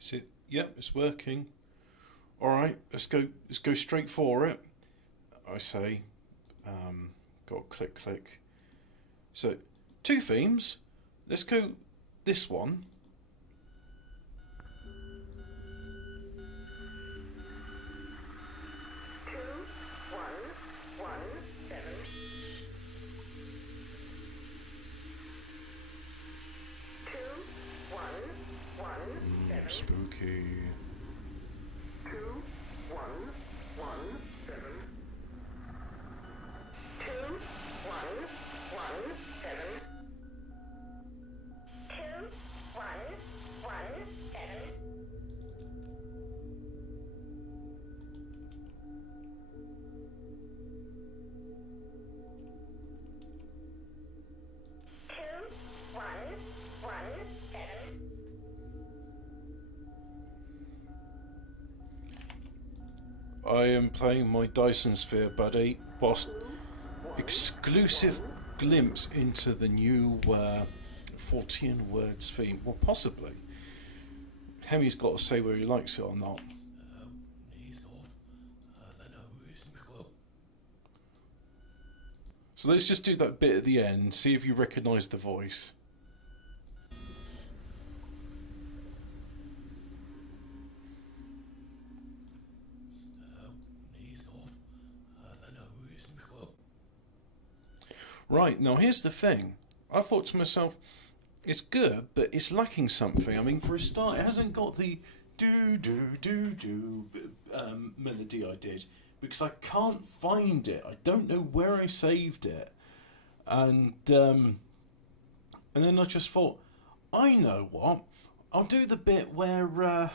Is it? Yep, it's working. All right, let's go. Let's go straight for it. I say, got click click. So, two themes. Let's go. This one. Spooky. 2117. 2117. 2117. I am playing my Dyson Sphere, buddy. Boss, exclusive glimpse into the new Fortean words theme. Well, possibly. Hemi's got to say whether he likes it or not. So let's just do that bit at the end, see if you recognise the voice. Right, now here's the thing. I thought to myself, it's good, but it's lacking something. I mean, for a start, it hasn't got the do melody I did, because I can't find it. I don't know where I saved it. And then I just thought, I know what, I'll do the bit where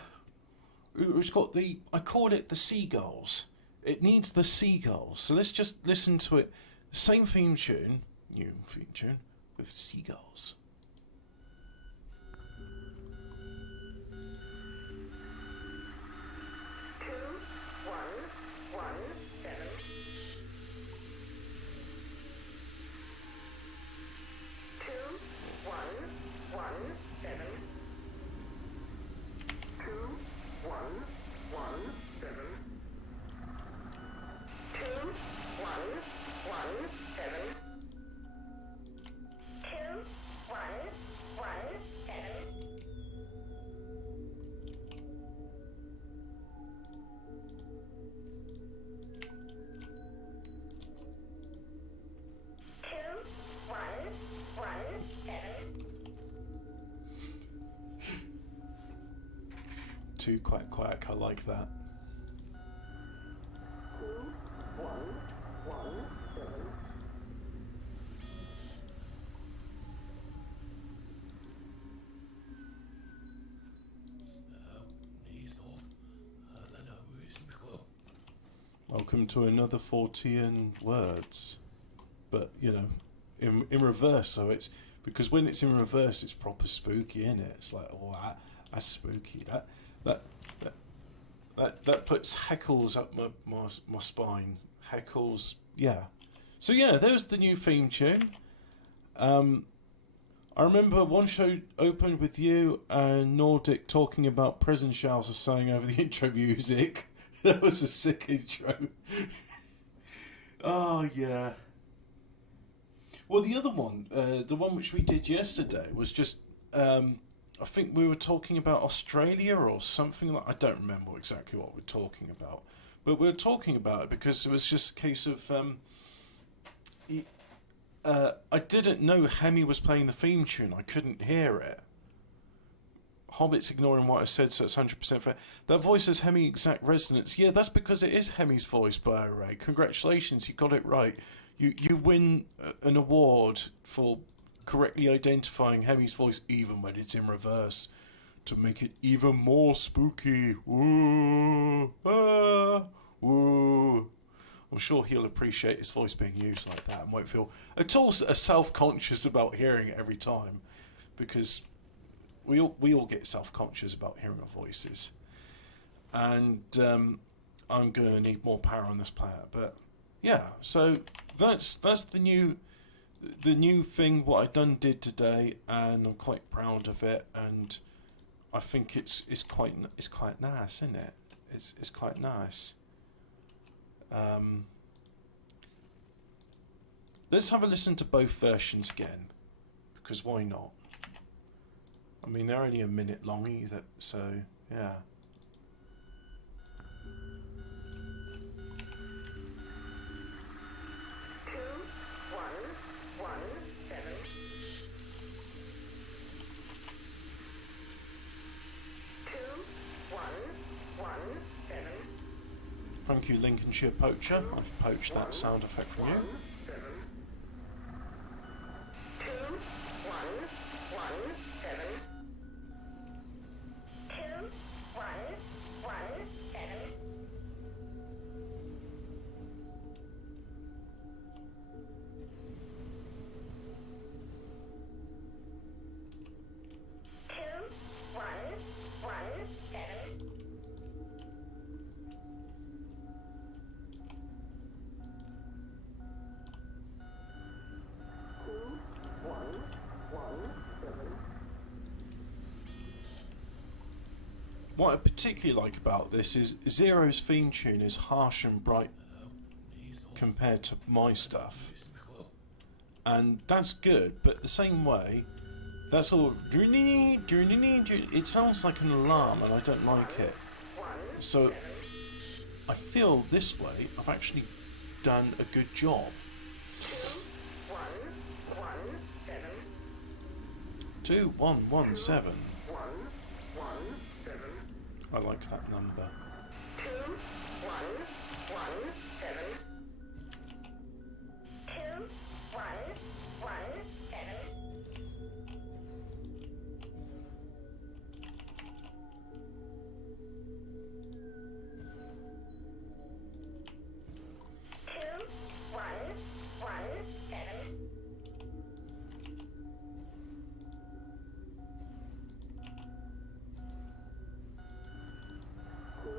it's got the, I call it the seagulls. It needs the seagulls. So let's just listen to it. Same theme tune, new theme tune, with seagulls. 2 quack quack, I like that. 2117. Welcome to another Fortean words, but you know, in reverse. So it's because when it's in reverse, it's proper spooky, isn't it? It's like, oh, that's spooky. That puts heckles up my spine. Heckles, yeah. So yeah, there's the new theme tune. I remember one show opened with you and Nordic talking about prison showers saying over the intro music. That was a sick intro. Oh, yeah. Well, the other one, the one which we did yesterday, was just, I think we were talking about Australia or something like, I don't remember exactly what we're talking about. But we were talking about it because it was just a case of, I didn't know Hemi was playing the theme tune. I couldn't hear it. Hobbit's ignoring what I said, so it's 100% fair. That voice has Hemi exact resonance. Yeah, that's because it is Hemi's voice, by Ray. Congratulations, you got it right. You win an award for correctly identifying Hemi's voice, even when it's in reverse, to make it even more spooky. Ooh, ah, ooh. I'm sure he'll appreciate his voice being used like that and won't feel at all self-conscious about hearing it every time, because we all get self-conscious about hearing our voices. And I'm going to need more power on this player. But yeah, so that's the new thing what I did today, and I'm quite proud of it. And I think it's quite nice, isn't it? It's quite nice. Let's have a listen to both versions again, because why not? I mean, they're only a minute long either, so yeah. Thank you, Lincolnshire Poacher. I've poached that sound effect from you. 2 1 1 7. 2 1 1 7. 2 1 1 7. 1 1 7. What I particularly like about this is Zero's theme tune is harsh and bright compared to my stuff, and that's good. But the same way, that's all. It sounds like an alarm, and I don't like it. So I feel this way I've actually done a good job. 1 1 7. 2117. 1 1 7. I like that number. 2 1 1 7. 2 1 1 7. 2 1 1 7. 2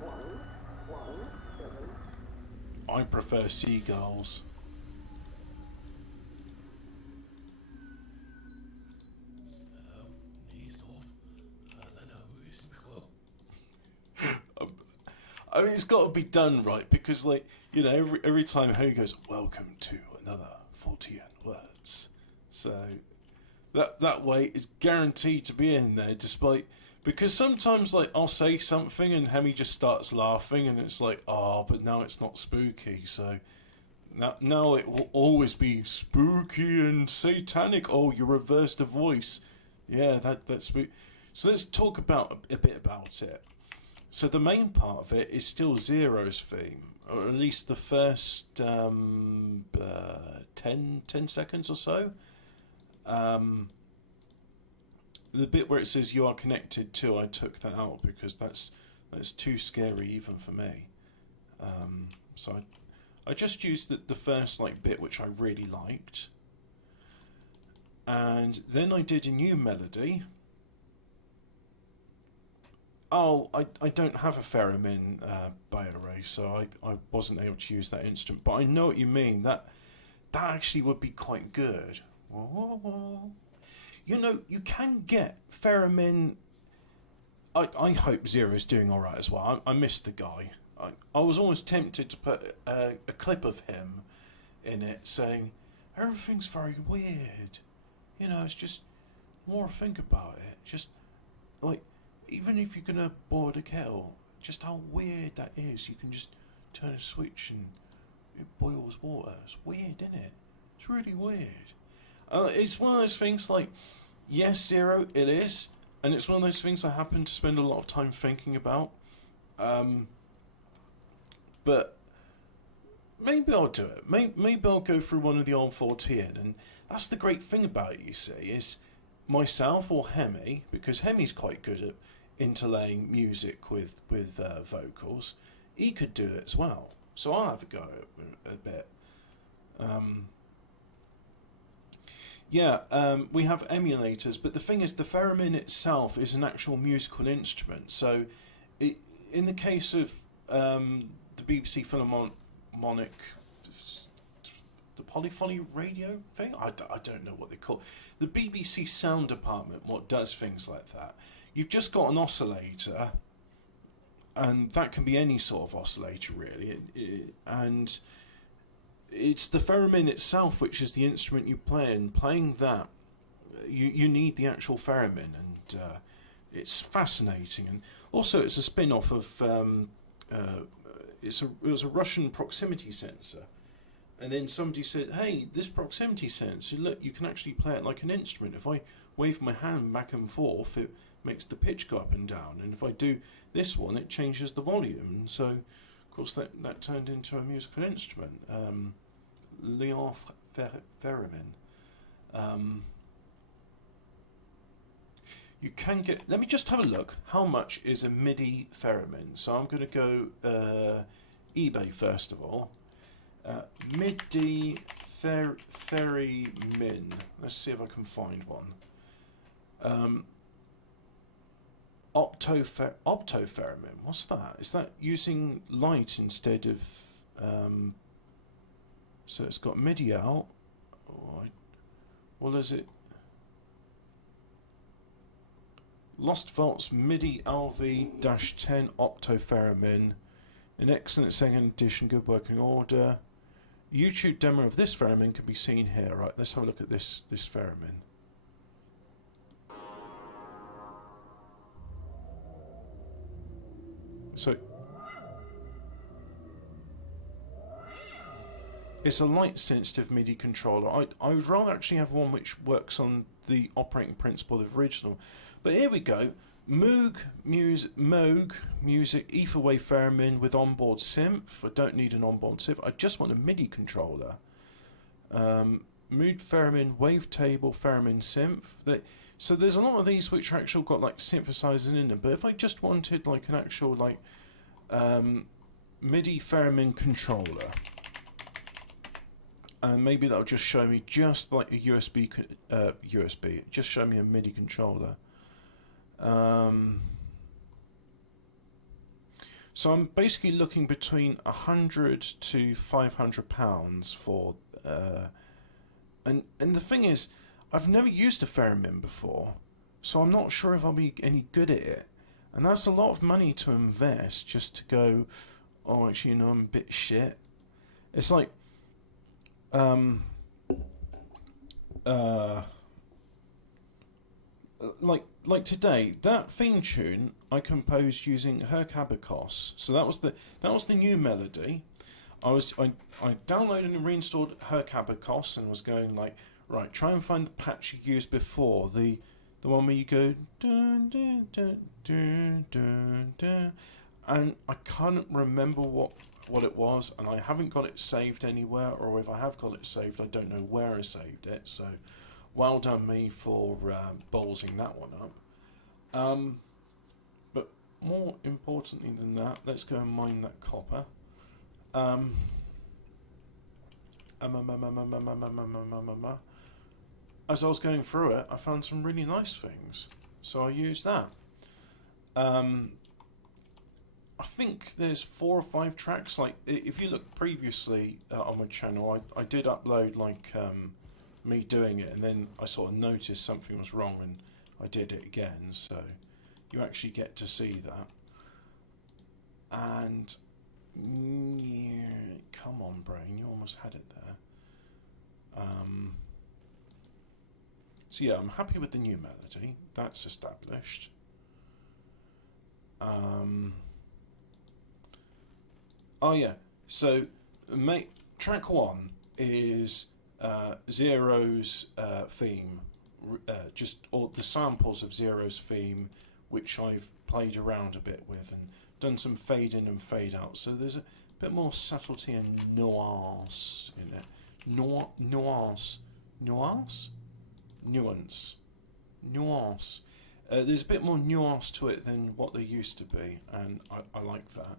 1 1 7. I prefer seagulls. I mean, it's got to be done right, because, like, you know, every time Harry goes, "Welcome to another Fortean Words," so that way is guaranteed to be in there, despite, because sometimes, like, I'll say something and Hemi just starts laughing, and it's like, oh, but now it's not spooky, so now it will always be spooky and satanic. Oh, you reversed the voice. Yeah, that's spooky. So let's talk about a bit about it. So the main part of it is still Zero's theme, or at least the first 10 seconds or so. The bit where it says "you are connected to," I took that out because that's too scary even for me. So I just used the first bit, which I really liked, and then I did a new melody. Oh, I don't have a theremin bay array, so I wasn't able to use that instrument. But I know what you mean. That actually would be quite good. You know, you can get theremin. I hope Zero's doing all right as well. I missed the guy. I was almost tempted to put a clip of him in it saying, everything's very weird. You know, it's just, more think about it. Just, like, even if you're going to boil the kettle, just how weird that is. You can just turn a switch and it boils water. It's weird, isn't it? It's really weird. It's one of those things like, yes, Zero, it is. And it's one of those things I happen to spend a lot of time thinking about. But maybe I'll do it. Maybe I'll go through one of the old Fortean. And that's the great thing about it, you see, is myself or Hemi, because Hemi's quite good at interlaying music with vocals, he could do it as well. So I'll have a go at it a bit. We have emulators, but the thing is, the theremin itself is an actual musical instrument. So, in the case of the BBC Philharmonic, the polyphony radio thing, I don't know what they call it. The BBC sound department, what does things like that, you've just got an oscillator, and that can be any sort of oscillator really, and it's the theremin itself which is the instrument you play, and playing that you need the actual theremin, and it's fascinating. And also it's a spin-off of it was a Russian proximity sensor, and then somebody said, hey, this proximity sensor, look, you can actually play it like an instrument. If I wave my hand back and forth, it makes the pitch go up and down, and if I do this one, it changes the volume. And so of course that turned into a musical instrument, Leon Theremin. You can get, let me just have a look, how much is a MIDI theremin? So I'm going to go eBay first of all. MIDI theremin. Let's see if I can find one. Optotheremin. What's that? Is that using light instead of? So it's got MIDI out. What is it? Lost Volts MIDI LV-10 Optotheremin. In excellent second edition, good working order. YouTube demo of this theremin can be seen here. Right, let's have a look at this theremin. So it's a light sensitive MIDI controller. I would rather actually have one which works on the operating principle of the original. But here we go. Moog Music Etherwave theremin with onboard synth. I don't need an onboard synth. I just want a MIDI controller. Moog theremin wavetable theremin synth. So there's a lot of these which are actually got like synthesizers in them. But if I just wanted like an actual like MIDI theremin controller, and maybe that'll just show me just like a USB. Just show me a MIDI controller. So I'm basically looking between £100 to £500 for, and the thing is, I've never used a theremin before, so I'm not sure if I'll be any good at it, and that's a lot of money to invest just to go, oh, actually, you know, I'm a bit shit. It's like, like today, that theme tune I composed using Herkabakos. So that was the new melody. I downloaded and reinstalled Herkabakos and was going like, right, try and find the patch you used before, the one where you go dun, dun, dun, dun, dun, dun, and I can't remember what it was, and I haven't got it saved anywhere, or if I have got it saved, I don't know where I saved it. So well done me for ballsing that one up. But more importantly than that, let's go and mine that copper. As I was going through it, I found some really nice things, so I used that. I think there's 4 or 5 tracks. Like if you look previously on my channel, I did upload like me doing it, and then I sort of noticed something was wrong and I did it again, so you actually get to see that. And yeah, come on brain, you almost had it there. So yeah, I'm happy with the new melody, that's established. Oh yeah, so track 1 is Zero's theme, just all the samples of Zero's theme, which I've played around a bit with and done some fade in and fade out. So there's a bit more subtlety and nuance in it. Nuance. There's a bit more nuance to it than what there used to be, and I like that.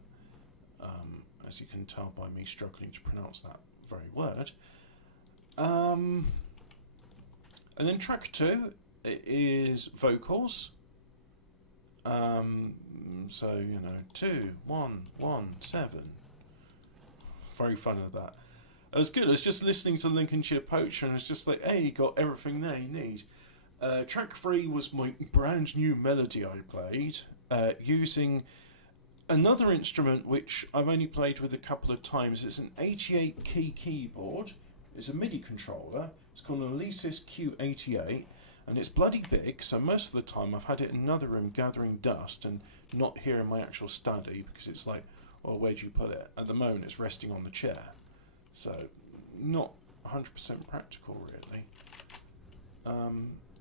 As you can tell by me struggling to pronounce that very word. And then track 2 is vocals. So, you know, 2, 1, 1, 7. Very fun of that. It was good. I was just listening to Lincolnshire Poacher and it's just like, hey, you got everything there you need. Track 3 was my brand new melody I played using another instrument which I've only played with a couple of times. It's an 88 key keyboard. It's a MIDI controller. It's called an Alesis Q88 and it's bloody big, so most of the time I've had it in another room gathering dust and not here in my actual study because it's like, well, where do you put it? At the moment it's resting on the chair, so not 100% practical really.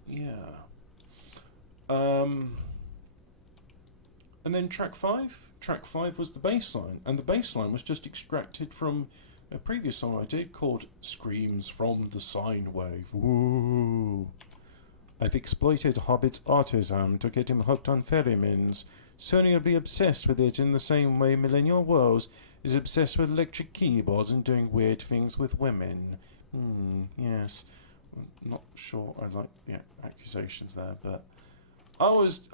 Yeah. And then track 5? Track 5 was the bass line, and the bass line was just extracted from a previous song I did called Screams from the Sine Wave. Woo! I've exploited Hobbit's autism to get him hooked on pheromones. Soon he'll be obsessed with it in the same way Millennial Woes is obsessed with electric keyboards and doing weird things with women. Yes. I'm not sure I like the accusations there, but I was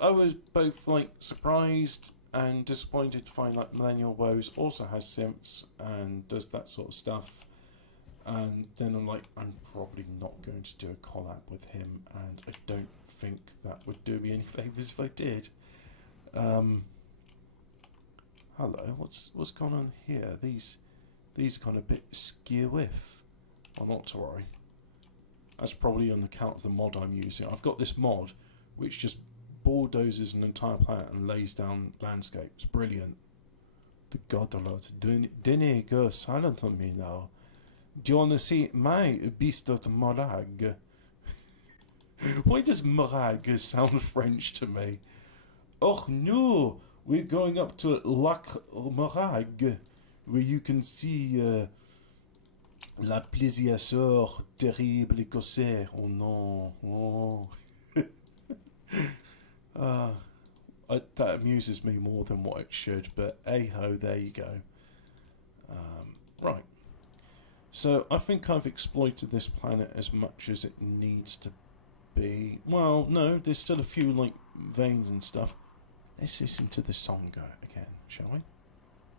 both like surprised and disappointed to find like Millennial Woes also has synths and does that sort of stuff. And then I'm like, I'm probably not going to do a collab with him, and I don't think that would do me any favours if I did. Hello, what's going on here? These kind of a bit skew-if. Well, not to worry. That's probably on account of the mod I'm using. I've got this mod which just bulldozes an entire planet and lays down landscapes. Brilliant. The God, didn't go silent on me now. Do you want to see my Beast of the Morag? Why does Morag sound French to me? Oh no, we're going up to Lac Morag, where you can see la plesiosaure terrible écossais. Oh no, oh. That amuses me more than what it should, but hey-ho, there you go. Right. So I think I've exploited this planet as much as it needs to be. Well, no, there's still a few like veins and stuff. Let's listen to the song go again, shall we?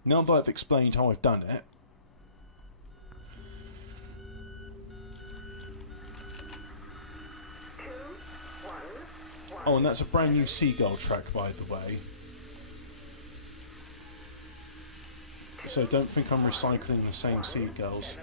Now that I've explained how I've done it. Oh, and that's a brand new Seagull track, by the way. So don't think I'm recycling the same seagulls.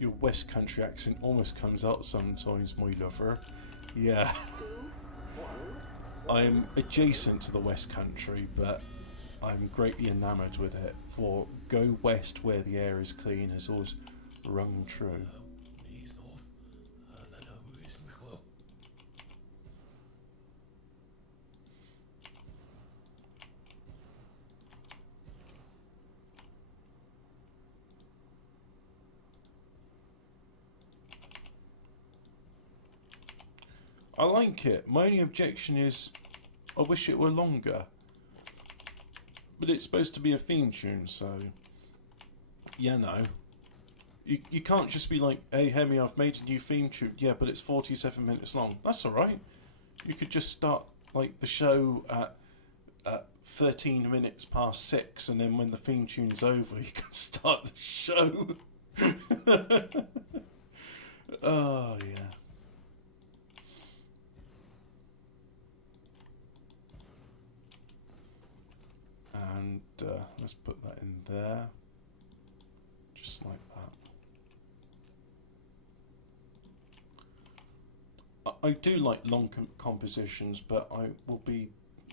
Your West Country accent almost comes out sometimes, my lover. Yeah. I'm adjacent to the West Country, but I'm greatly enamoured with it. For go west where the air is clean has always rung true. I like it. My only objection is I wish it were longer. But it's supposed to be a theme tune, so yeah, no. You can't just be like, hey Hemi, I've made a new theme tune. Yeah, but it's 47 minutes long. That's alright. You could just start like the show at 13 minutes past 6, and then when the theme tune's over you can start the show. Oh yeah. And let's put that in there, just like that. I do like long compositions, but I will be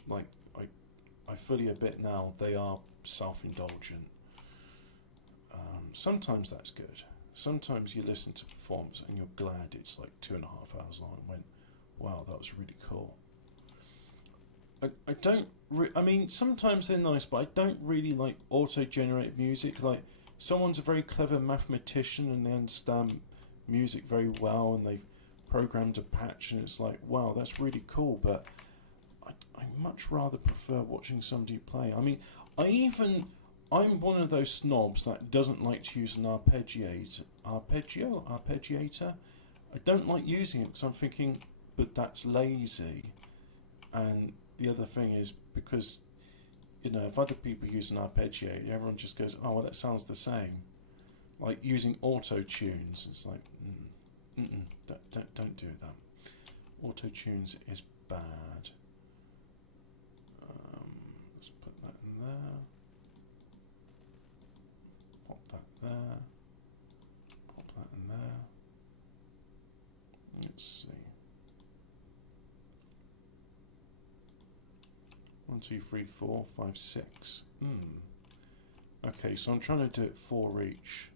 like, I fully admit now they are self-indulgent. Sometimes that's good. Sometimes you listen to performance and you're glad it's like 2.5 hours long and went, wow, that was really cool. I don't. I mean, sometimes they're nice, but I don't really like auto-generated music. Like, someone's a very clever mathematician and they understand music very well, and they've programmed a patch and it's like, wow, that's really cool, but I much rather prefer watching somebody play. I mean, I'm one of those snobs that doesn't like to use an arpeggiator. I don't like using it because I'm thinking, but that's lazy. And the other thing is because, you know, if other people use an arpeggiator, everyone just goes, oh, well, that sounds the same. Like using auto tunes, it's like, don't do that. Auto tunes is bad. Let's put that in there. Pop that there. Pop that in there. Let's see. 1, 2, 3, 4, 5, 6. Okay, so I'm trying to do it 4 each.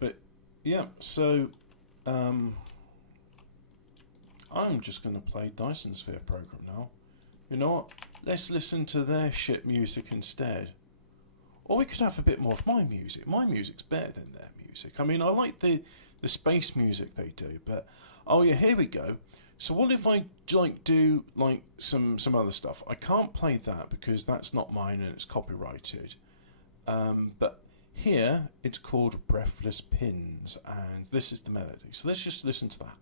But yeah, so I'm just going to play Dyson Sphere program now. You know what? Let's listen to their shit music instead. Or we could have a bit more of my music. My music's better than their music. I mean, I like the space music they do, but oh yeah, here we go. So what if I like do like some other stuff? I can't play that because that's not mine and it's copyrighted. But here it's called Breathless Pins, and this is the melody. So let's just listen to that.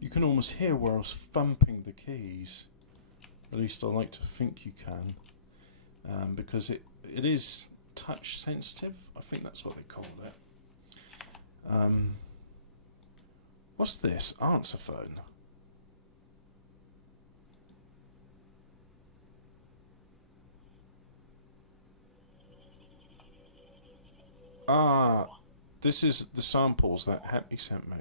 You can almost hear where I was thumping the keys. At least I like to think you can. Because it is touch sensitive. I think that's what they call it. What's this? Answer phone. Ah, this is the samples that Happy sent me.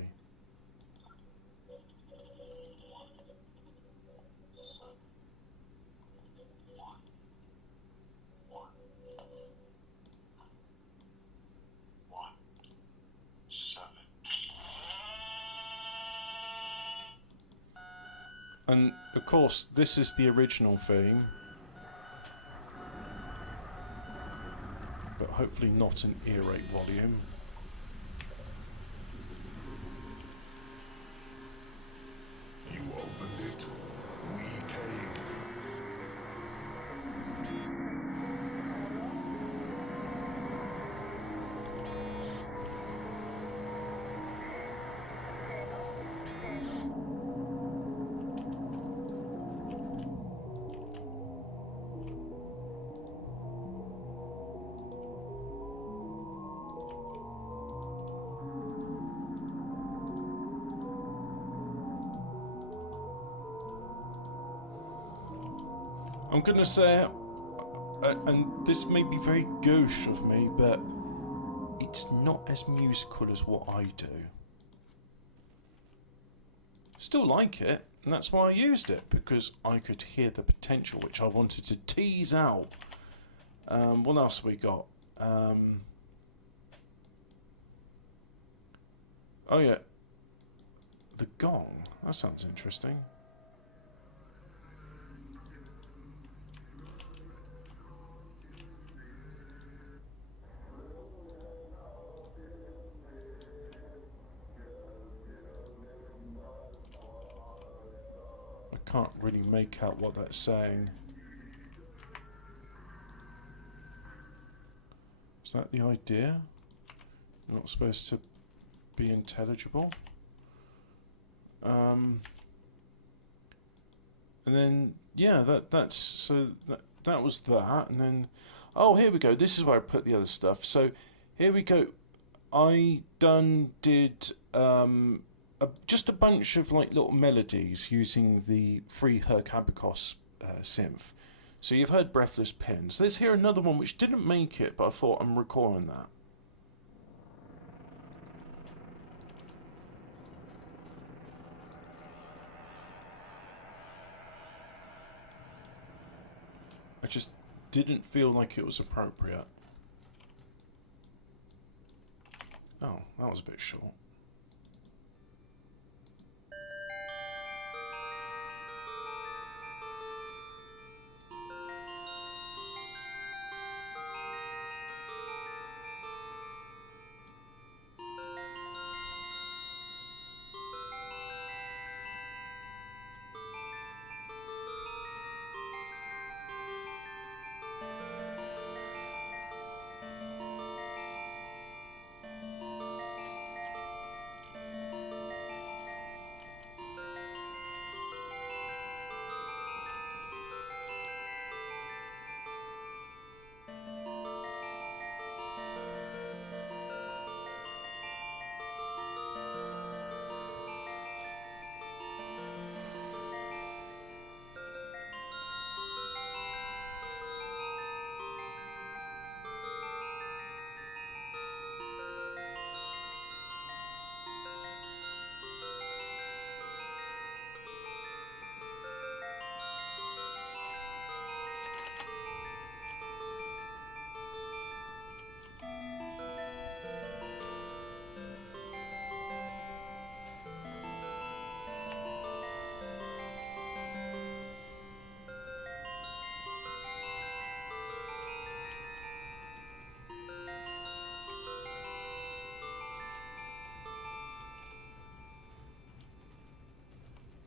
And of course, this is the original theme, but hopefully not an ear rape volume. You opened it. We came. I'm gonna say, and this may be very gauche of me, but it's not as musical as what I do. Still like it, and that's why I used it, because I could hear the potential which I wanted to tease out. What else have we got? Oh yeah, the gong. That sounds interesting. I can't really make out what that's saying. Is that the idea? Not supposed to be intelligible. And then yeah, that was that, and then oh, here we go. This is where I put the other stuff. So here we go. I did just a bunch of like little melodies using the free Hercabicos synth. So you've heard Breathless Pins. There's here another one which didn't make it, but I thought I'm recording that. I just didn't feel like it was appropriate. Oh, that was a bit short.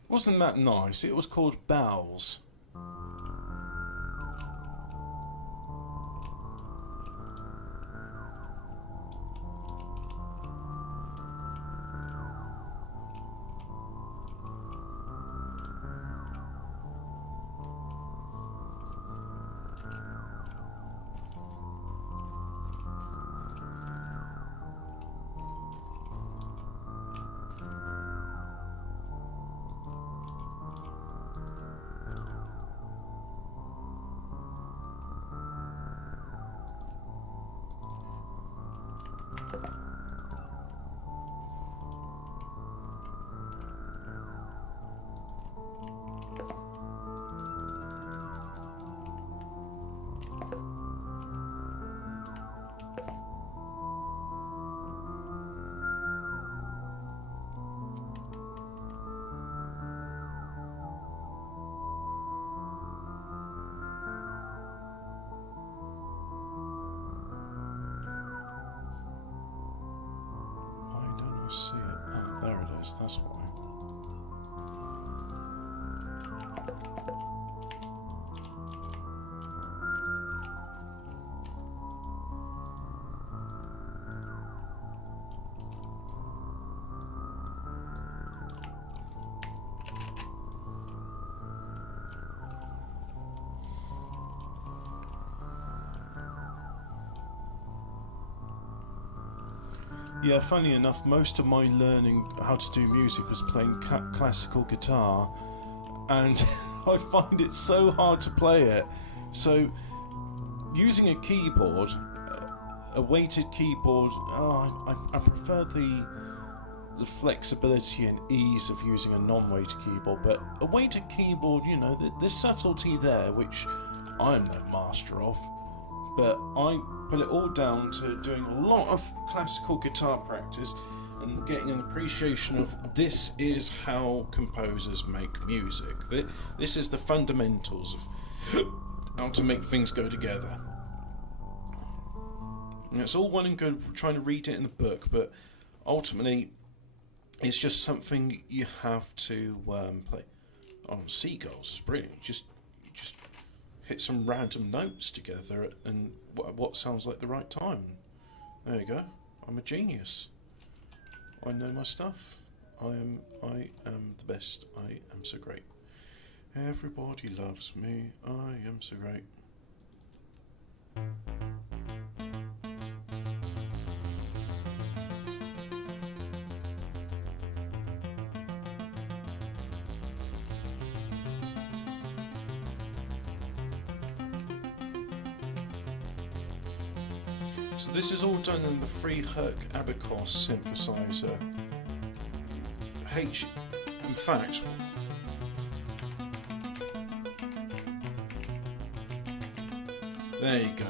Wasn't that nice? It was called Bowels. See it. Oh, there it is. That's why. Yeah, funny enough, most of my learning how to do music was playing classical guitar, and I find it so hard to play it. So, using a keyboard, a weighted keyboard, I prefer the flexibility and ease of using a non-weighted keyboard, but a weighted keyboard, you know, there's subtlety there, which I am no master of. But I put it all down to doing a lot of classical guitar practice and getting an appreciation of this is how composers make music. This is the fundamentals of how to make things go together. And it's all well and good trying to read it in the book, but ultimately it's just something you have to play. Oh, seagulls is brilliant. You just hit some random notes together and what sounds like the right time. There you go. I'm a genius. I know my stuff. I am the best. I am so great. Everybody loves me. I am so great. So this is all done in the free Herc Abacus synthesizer. In fact, there you go.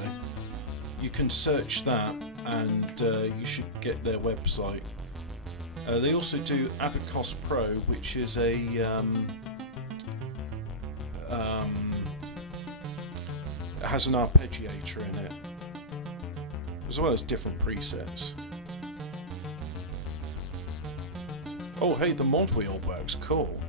You can search that and you should get their website. They also do Abacus Pro, which is a it has an arpeggiator in it, as well as different presets. Oh hey, the mod wheel works, cool.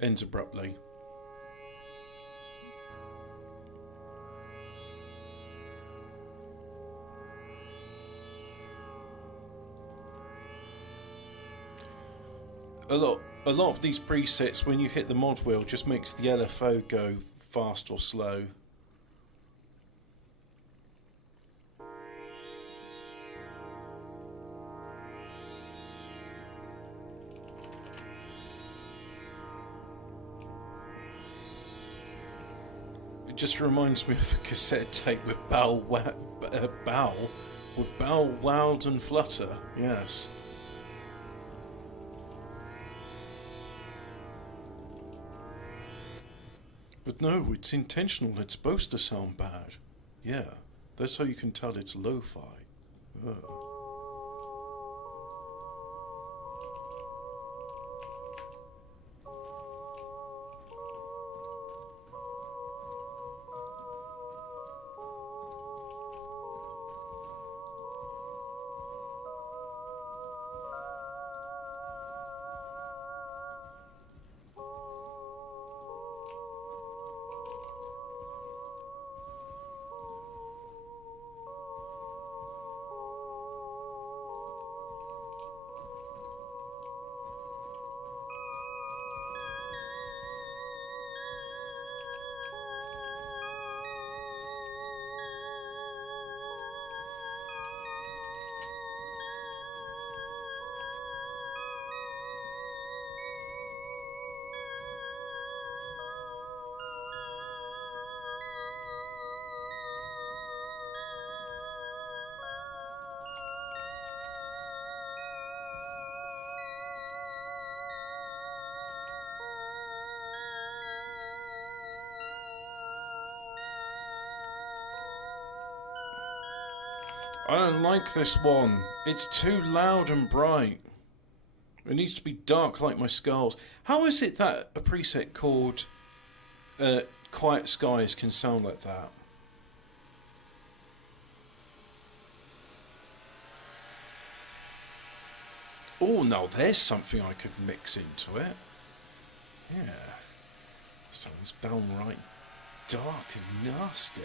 Ends abruptly. A lot of these presets, when you hit the mod wheel, just makes the LFO go fast or slow. It just reminds me of a cassette tape with Bow Wild and Flutter. Yes. But no, it's intentional. It's supposed to sound bad. Yeah, that's how you can tell it's lo-fi. I don't like this one. It's too loud and bright. It needs to be dark like my skulls. How is it that a preset called Quiet Skies can sound like that? Oh, now there's something I could mix into it. Yeah. Sounds downright dark and nasty.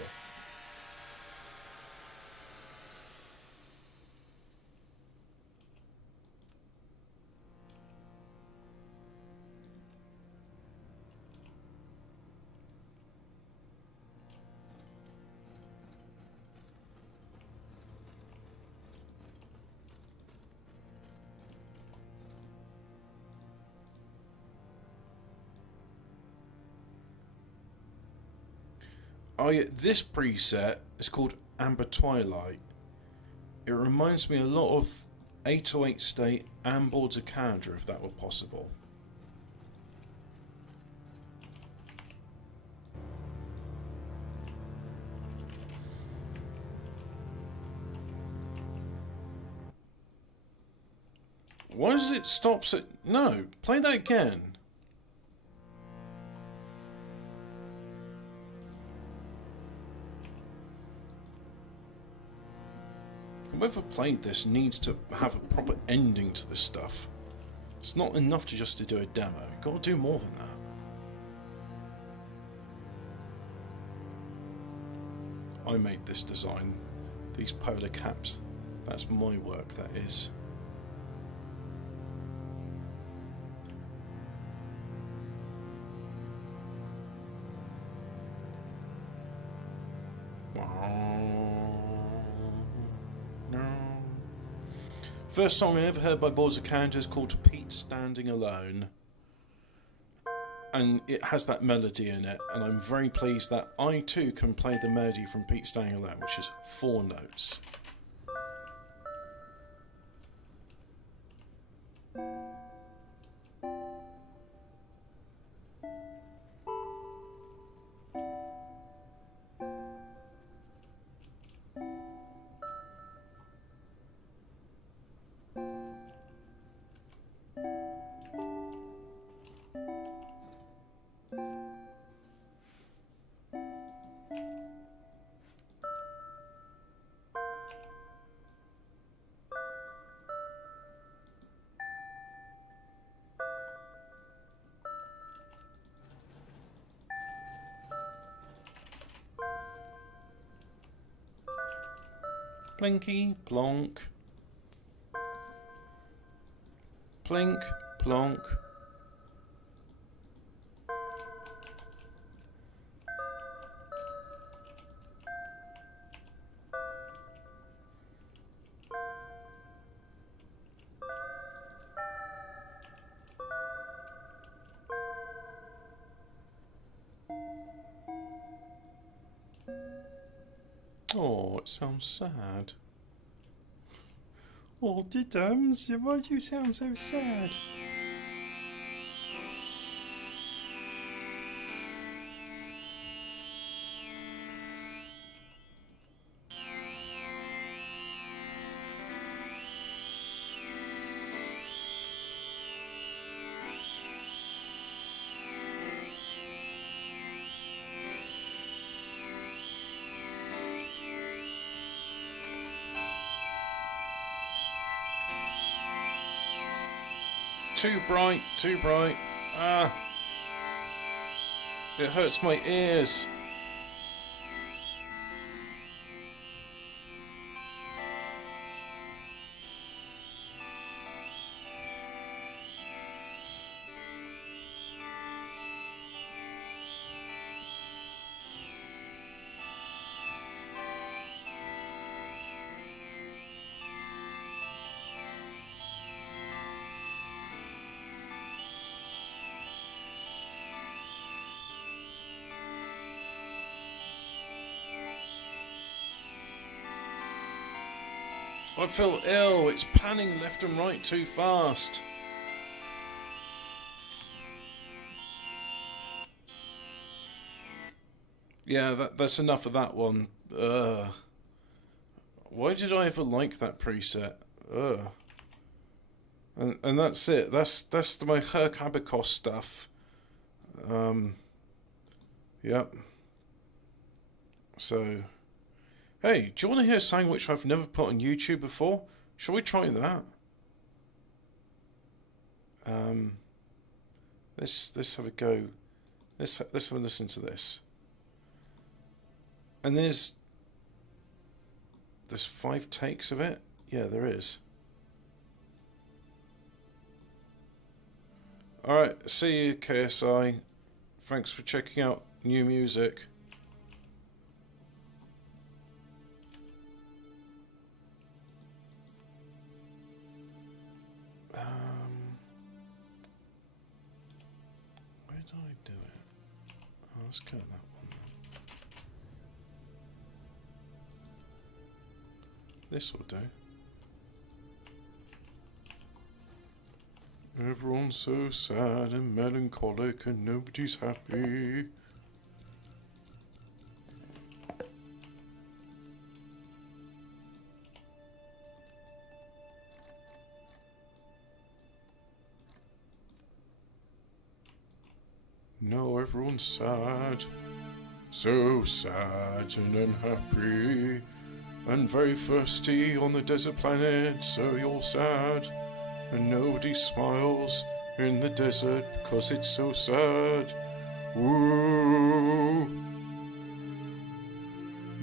This preset is called Amber Twilight. It reminds me a lot of 808 State and Boards of Canada, if that were possible. Why does it stop? No, play that again. whoever played this needs to have a proper ending to this stuff. It's not enough to just to do a demo. You've got to do more than that. I made this design. These polar caps. That's my work, that is. First song I ever heard by Boards of Canada is called Pete Standing Alone. And it has that melody in it, and I'm very pleased that I too can play the melody from Pete Standing Alone, which is 4 notes. Plinky, plonk. Plink, plonk. Oh, it sounds sad. Oh, Diddums, why do you sound so sad? Too bright, too bright. Ah. It hurts my ears. I feel ill. It's panning left and right too fast. Yeah, that's enough of that one. Why did I ever like that preset? And that's it. That's my Herc Abacos stuff. Yep. So, hey, do you want to hear something which I've never put on YouTube before? Shall we try that? Let's have a go. Let's have a listen to this. And there's 5 takes of it. Yeah, there is. All right, see you, KSI. Thanks for checking out new music. Where did I do it? Oh, let's go that one then. This will do. Everyone's so sad and melancholic and nobody's happy. Now everyone's sad, so sad and unhappy. and very thirsty on the desert planet, so you're sad, and nobody smiles in the desert because it's so sad. Ooh,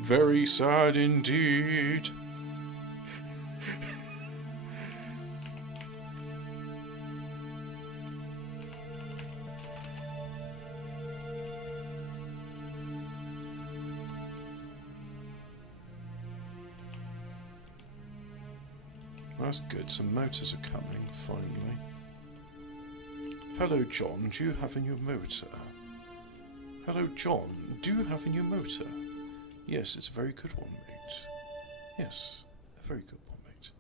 very sad indeed. That's good, some motors are coming, finally. Hello, John, do you have a new motor? Hello, John, do you have a new motor? Yes, it's a very good one, mate. Yes, a very good one, mate.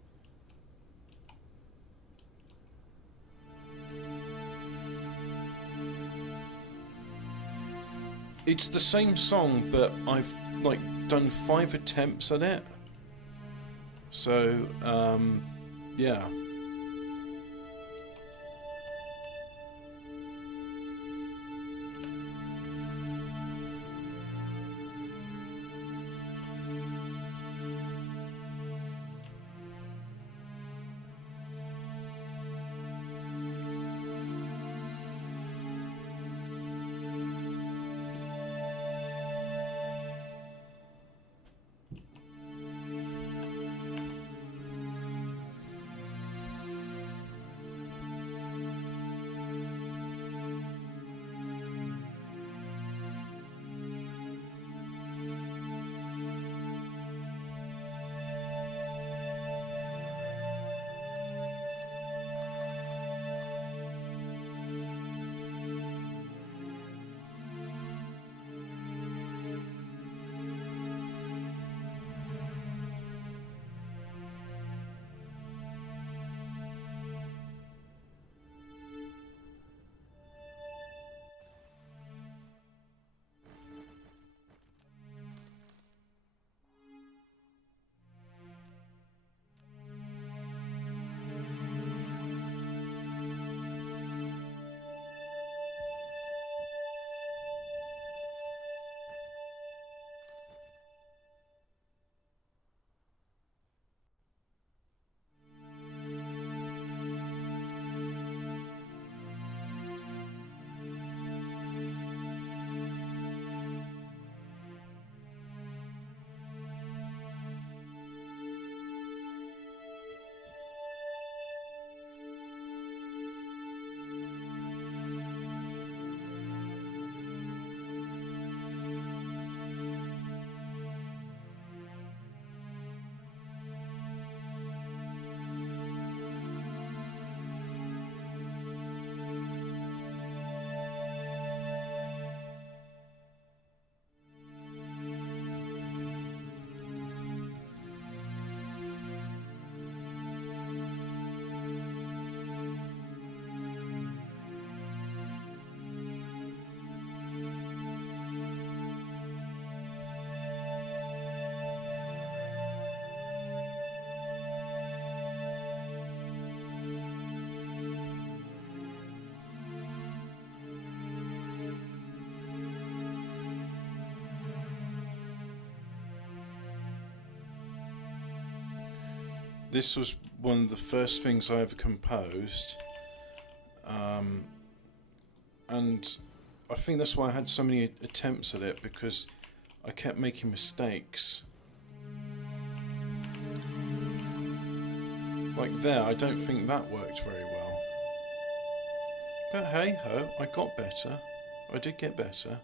It's the same song, but I've, like, done 5 attempts at it. So, yeah. This was one of the first things I ever composed, and I think that's why I had so many attempts at it, because I kept making mistakes. Like there, I don't think that worked very well. But hey ho, I got better. I did get better.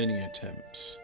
many attempts.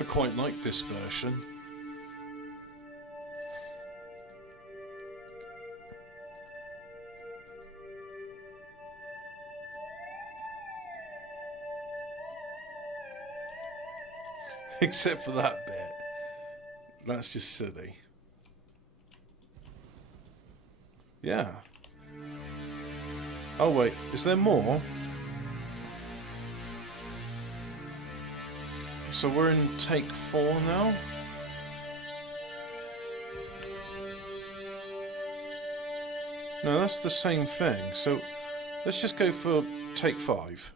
I quite like this version. Except for that bit. That's just silly. Yeah. Oh wait, is there more? So we're in take 4 now? No, that's the same thing. So let's just go for take 5.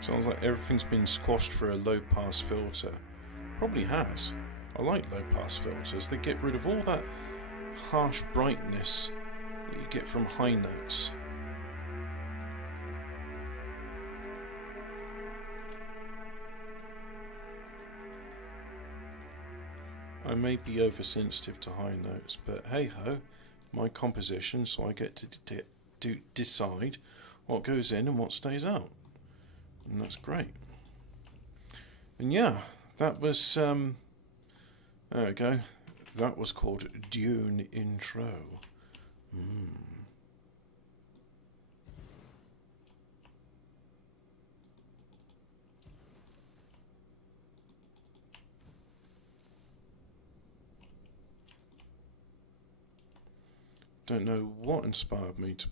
Sounds like everything's been squashed through a low-pass filter. Probably has. I like low-pass filters. They get rid of all that harsh brightness that you get from high notes. I may be oversensitive to high notes, but hey-ho, my composition, so I get to decide what goes in and what stays out. And that's great. And yeah, that was, there we go. That was called Dune Intro. Don't know what inspired me to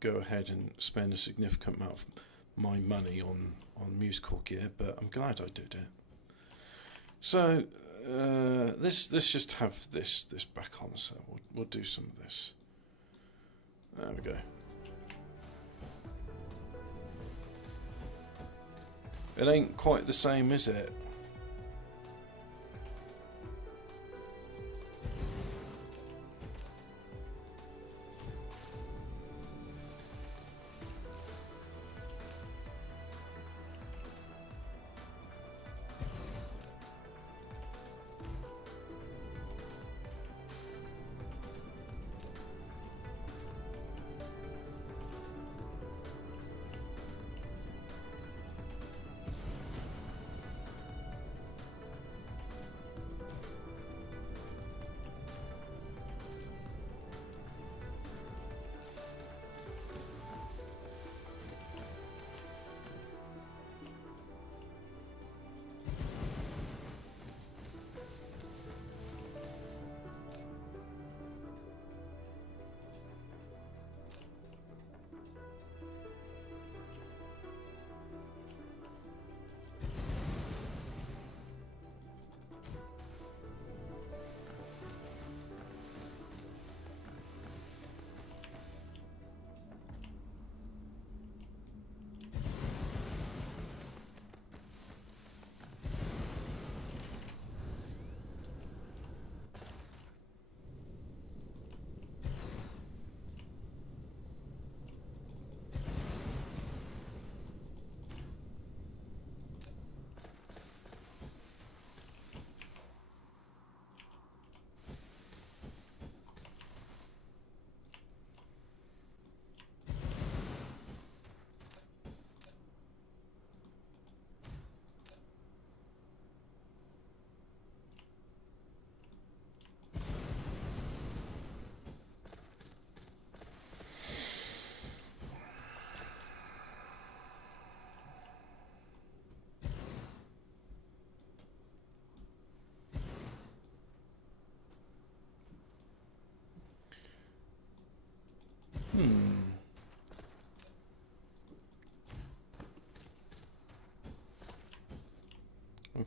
go ahead and spend a significant amount of my money on musical gear, but I'm glad I did it. So let's just have this back on. So we'll do some of this. There we go. It ain't quite the same, is it?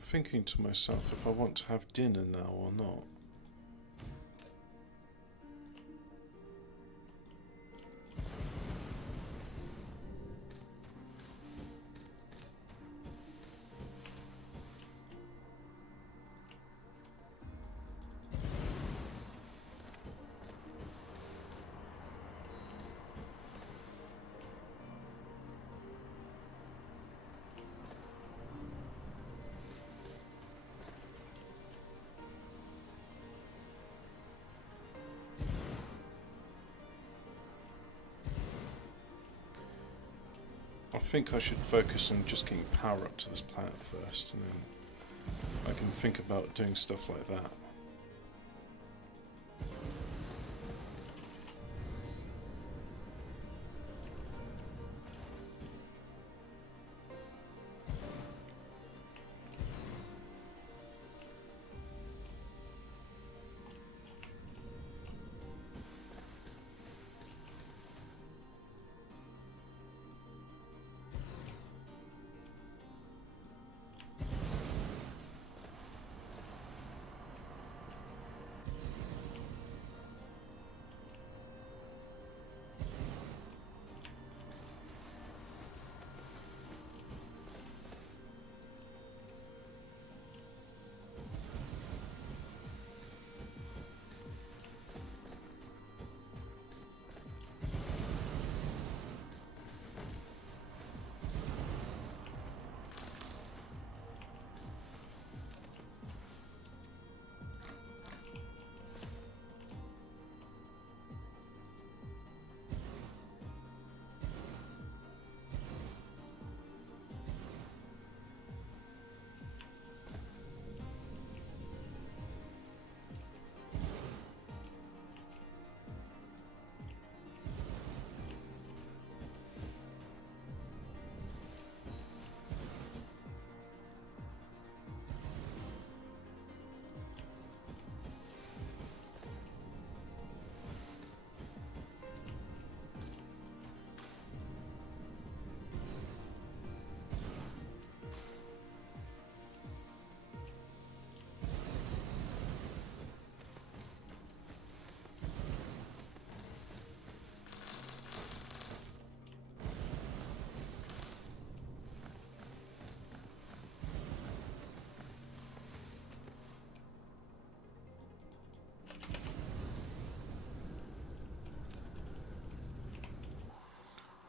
thinking to myself if I want to have dinner now or not. I think I should focus on just getting power up to this planet first, and then I can think about doing stuff like that.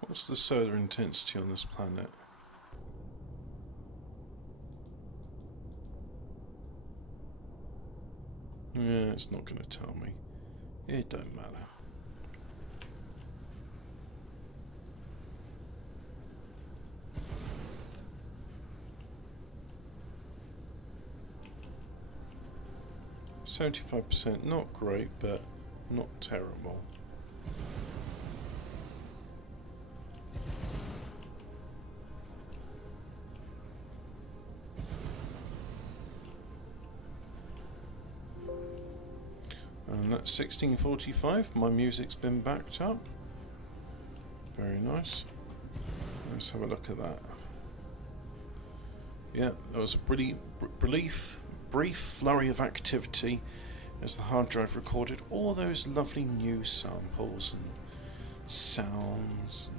What's the solar intensity on this planet? Yeah, it's not going to tell me. It don't matter. %, not great, but not terrible. And that's 1645. My music's been backed up. Very nice. Let's have a look at that. Yeah, there was a brief flurry of activity as the hard drive recorded all those lovely new samples and sounds.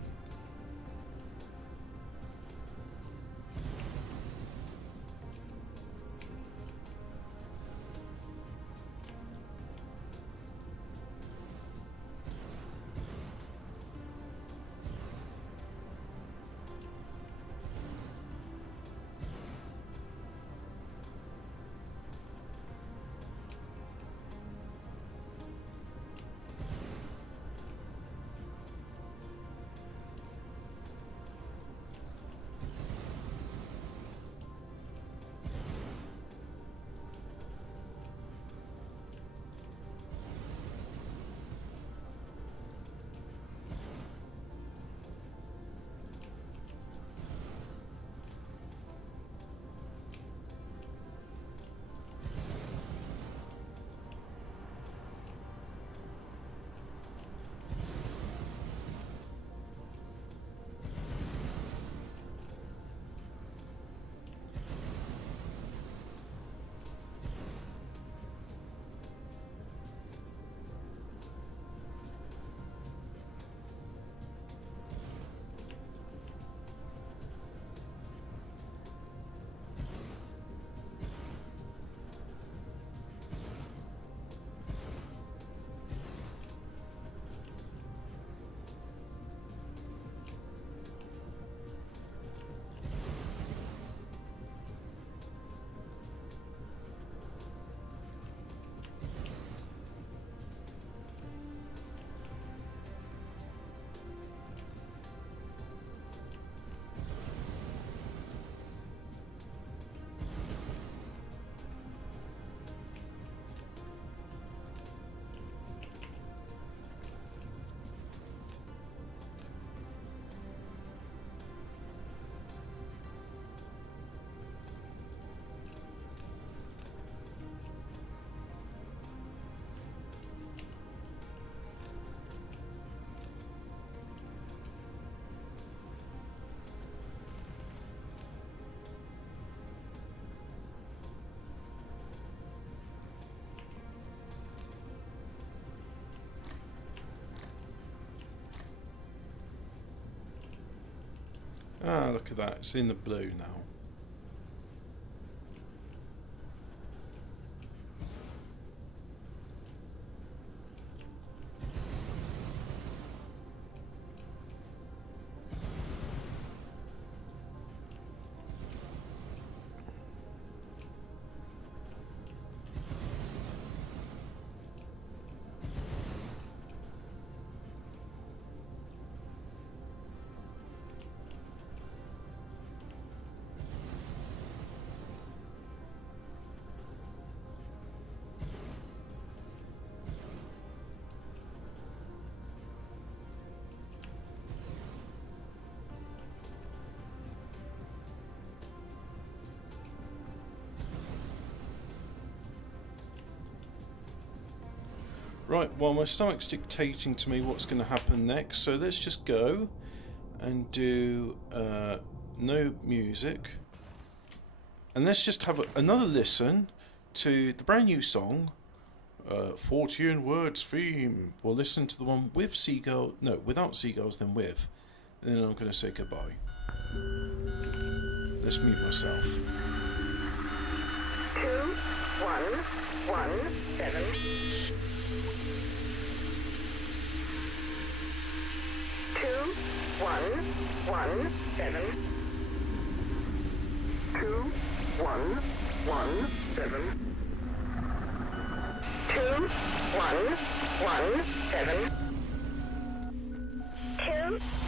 Ah, look at that. It's in the blue now. Right, well my stomach's dictating to me what's going to happen next, so let's just go and do no music. And let's just have another listen to the brand new song, Fortean Words Theme. We'll listen to the one with seagull, no, without seagulls, then with. And then I'm going to say goodbye. Let's mute myself. 2, 1, 1, 7. 2, 1, 1, 7. 2, 1, 1, 7. 2, 1, 1, 7. 2,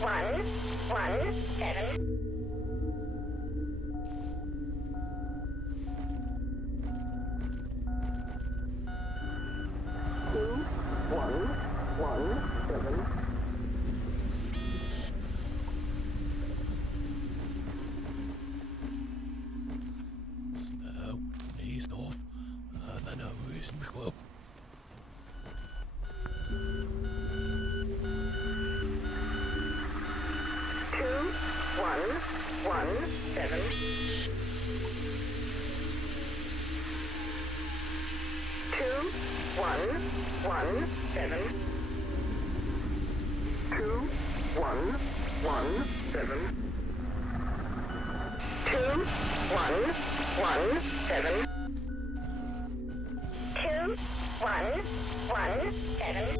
1, 1, 7. 2, 1, 1, 7. 2, 1, 1, 7. Snel, leest of. Dan is me gewoon. 2, 1, 1, 7. 2, 1, 1, 7. 2, 1, 1, 7. 2, 1, 1, 7. 2, 1, 1, 7.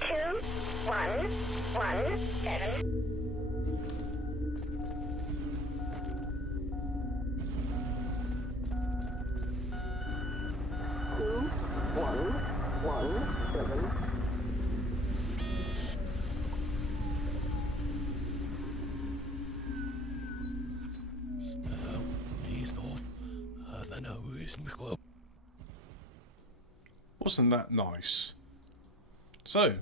2, 1, 1, 7. 2, 1, 1, 7. Snel, leest of. Dan is me gewoon. Wasn't that nice? So,